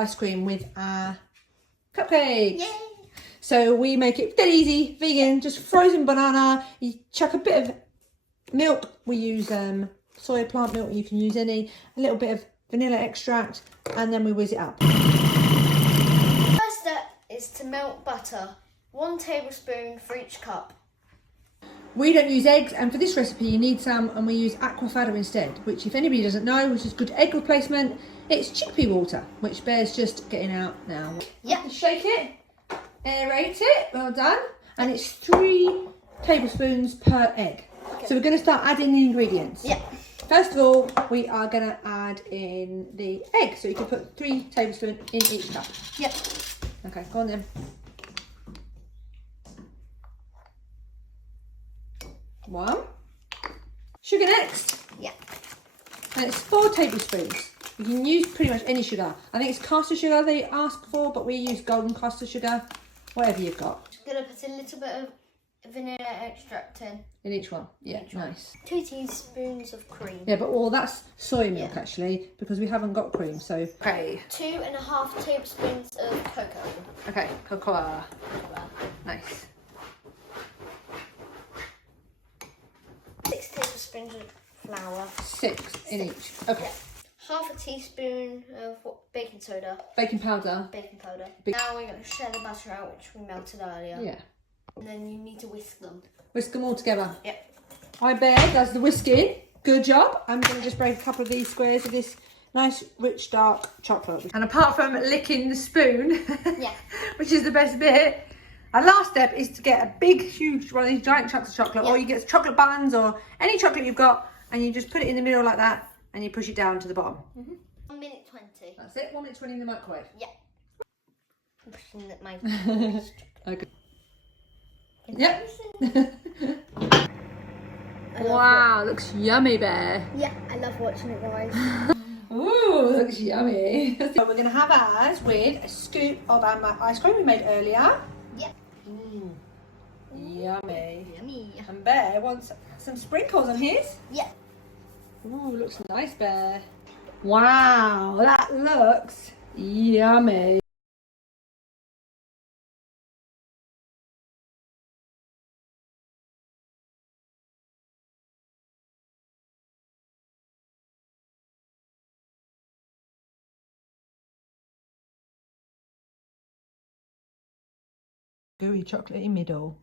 ice cream with our cupcakes. Yay! So we make it dead easy, vegan, just frozen banana. You chuck a bit of milk. We use soya plant milk, you can use any. A little bit of vanilla extract, and then we whiz it up. First step is to melt butter. 1 tablespoon for each cup. We don't use eggs, and for this recipe you need some, and we use aquafaba instead, which if anybody doesn't know, which is good egg replacement, it's chickpea water, which Bear's just getting out now. Yeah. Shake it, aerate it, well done, and it's 3 tablespoons per egg. Okay. So we're going to start adding the ingredients. Yeah. First of all, we are going to add in the egg, so you can put 3 tablespoons in each cup. Yep. Okay, go on then. 1. Sugar next. Yeah. And it's 4 tablespoons. You can use pretty much any sugar. I think it's caster sugar they ask for, but we use golden caster sugar, whatever you've got. Just gonna put a little bit of vanilla extract in each one. Yeah, Each one. nice. 2 teaspoons of cream. Yeah, but that's soy milk Yeah. actually, because we haven't got cream, so. Okay. 2.5 tablespoons of cocoa. Okay, cocoa. Nice. 6 tablespoons of flour. 6 in each. Okay. Half a teaspoon of baking soda. Baking powder. Baking powder. Big- Now we're going to share the butter out, which we melted earlier. Yeah. And then you need to whisk them. Whisk them all together. Yep. My Bear does the whisking. Good job. I'm going to just break a couple of these squares of this nice, rich, dark chocolate. And apart from licking the spoon, Yeah. which is the best bit, our last step is to get a big, huge one of these giant chunks of chocolate, or you get chocolate buns or any chocolate you've got, and you just put it in the middle like that, and you push it down to the bottom. 1 minute 20. That's it. 1 minute 20 in the microwave. Yeah. I'm pushing that my. Okay. Is Yep. that I love Wow, looks yummy, Bear. Yeah, I love watching it, guys. Ooh, looks yummy. So we're going to have ours with a scoop of our ice cream we made earlier. Yep. Yummy. Yummy. And Bear wants some sprinkles on his. Yeah. Ooh, looks nice, Bear. Wow, that looks yummy. Gooey chocolatey middle.